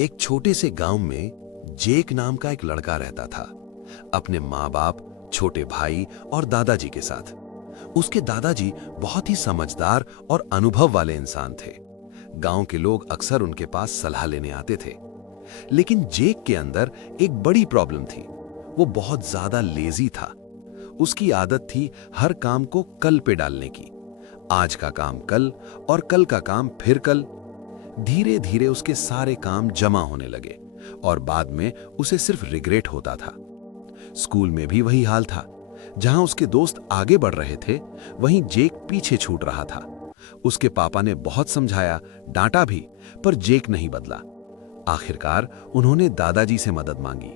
एक छोटे से गांव में जेक नाम का एक लड़का रहता था, अपने माँ बाप, छोटे भाई और दादाजी के साथ। उसके दादाजी बहुत ही समझदार और अनुभव वाले इंसान थे। गांव के लोग अक्सर उनके पास सलाह लेने आते थे। लेकिन जेक के अंदर एक बड़ी प्रॉब्लम थी। वो बहुत ज्यादा लेजी था। उसकी आदत थी हर काम को कल पे डालने की। आज का काम कल और कल का काम फिर कल। धीरे धीरे उसके सारे काम जमा होने लगे और बाद में उसे सिर्फ रिग्रेट होता था। स्कूल में भी वही हाल था। जहां उसके दोस्त आगे बढ़ रहे थे, वहीं जेक पीछे छूट रहा था। उसके पापा ने बहुत समझाया, डांटा भी, पर जेक नहीं बदला। आखिरकार उन्होंने दादाजी से मदद मांगी।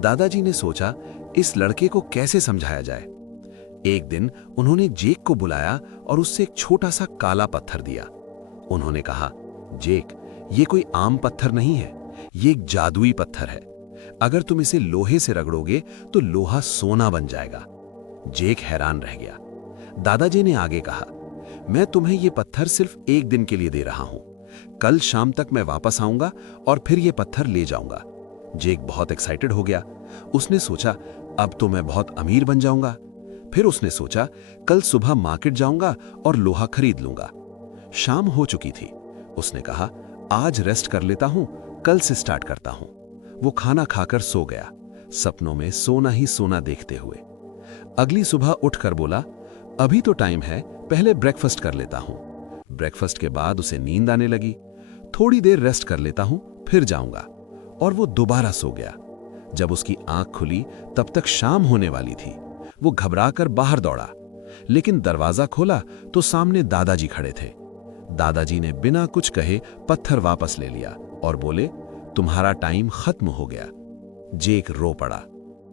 दादाजी ने सोचा, इस लड़के को कैसे समझाया जाए। एक दिन उन्होंने जेक को बुलाया और उससे एक छोटा सा काला पत्थर दिया। उन्होंने कहा, जेक, ये कोई आम पत्थर नहीं है, ये एक जादुई पत्थर है। अगर तुम इसे लोहे से रगड़ोगे तो लोहा सोना बन जाएगा। जेक हैरान रह गया। दादाजी ने आगे कहा, मैं तुम्हें ये पत्थर सिर्फ एक दिन के लिए दे रहा हूं। कल शाम तक मैं वापस आऊंगा और फिर ये पत्थर ले जाऊंगा। जेक बहुत एक्साइटेड हो गया। उसने सोचा, अब तो मैं बहुत अमीर बन जाऊंगा। फिर उसने सोचा, कल सुबह मार्केट जाऊंगा और लोहा खरीद लूंगा। शाम हो चुकी थी। उसने कहा, आज रेस्ट कर लेता हूं, कल से स्टार्ट करता हूं। वो खाना खाकर सो गया, सपनों में सोना ही सोना देखते हुए। अगली सुबह उठकर बोला, अभी तो टाइम है, पहले ब्रेकफास्ट कर लेता हूं। ब्रेकफास्ट के बाद उसे नींद आने लगी। थोड़ी देर रेस्ट कर लेता हूं, फिर जाऊंगा। और वो दोबारा सो गया। जब उसकी आंख खुली तब तक शाम होने वाली थी। वो घबराकर बाहर दौड़ा, लेकिन दरवाजा खोला तो सामने दादाजी खड़े थे। दादाजी ने बिना कुछ कहे पत्थर वापस ले लिया और बोले, तुम्हारा टाइम खत्म हो गया। जेक रो पड़ा।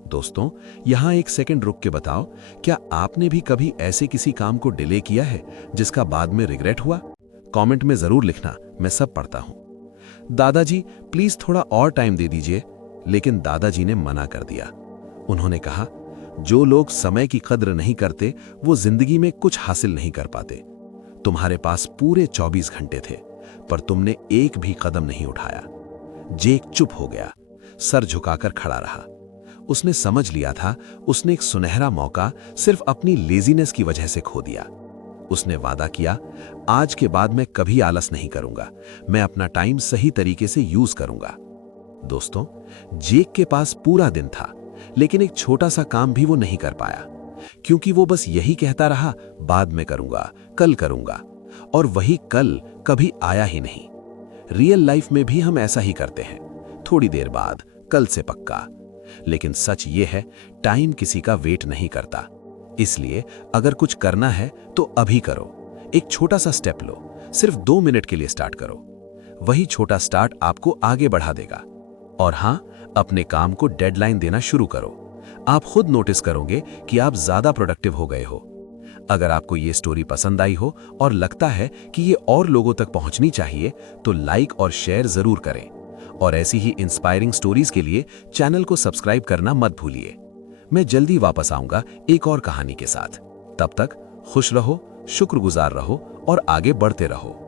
दोस्तों, यहां एक सेकंड रुक के बताओ, क्या आपने भी कभी ऐसे किसी काम को डिले किया है जिसका बाद में रिग्रेट हुआ? कमेंट में जरूर लिखना, मैं सब पढ़ता हूं। दादाजी, प्लीज थोड़ा और टाइम दे दीजिए। लेकिन दादाजी ने मना कर दिया। उन्होंने कहा, जो लोग समय की कद्र नहीं करते वो जिंदगी में कुछ हासिल नहीं कर पाते। तुम्हारे पास पूरे 24 घंटे थे, पर तुमने एक भी कदम नहीं उठाया। जेक चुप हो गया, सर झुकाकर खड़ा रहा। उसने समझ लिया था, उसने एक सुनहरा मौका सिर्फ अपनी लेजीनेस की वजह से खो दिया। उसने वादा किया, आज के बाद मैं कभी आलस नहीं करूंगा, मैं अपना टाइम सही तरीके से यूज करूंगा। दोस्तों, जेक के पास पूरा दिन था, लेकिन एक छोटा सा काम भी वो नहीं कर पाया, क्योंकि वो बस यही कहता रहा, बाद में करूंगा, कल करूंगा, और वही कल कभी आया ही नहीं। रियल लाइफ में भी हम ऐसा ही करते हैं, थोड़ी देर बाद, कल से पक्का। लेकिन सच ये है, टाइम किसी का वेट नहीं करता। इसलिए अगर कुछ करना है तो अभी करो। एक छोटा सा स्टेप लो, सिर्फ 2 मिनट के लिए स्टार्ट करो। वही छोटा स्टार्ट आपको आगे बढ़ा देगा। और हां, अपने काम को डेडलाइन देना शुरू करो। आप खुद नोटिस करोगे कि आप ज्यादा प्रोडक्टिव हो गए हो। अगर आपको ये स्टोरी पसंद आई हो और लगता है कि ये और लोगों तक पहुंचनी चाहिए, तो लाइक और शेयर जरूर करें। और ऐसी ही इंस्पायरिंग स्टोरीज के लिए चैनल को सब्सक्राइब करना मत भूलिए। मैं जल्दी वापस आऊंगा एक और कहानी के साथ। तब तक खुश रहो, शुक्रगुजार रहो और आगे बढ़ते रहो।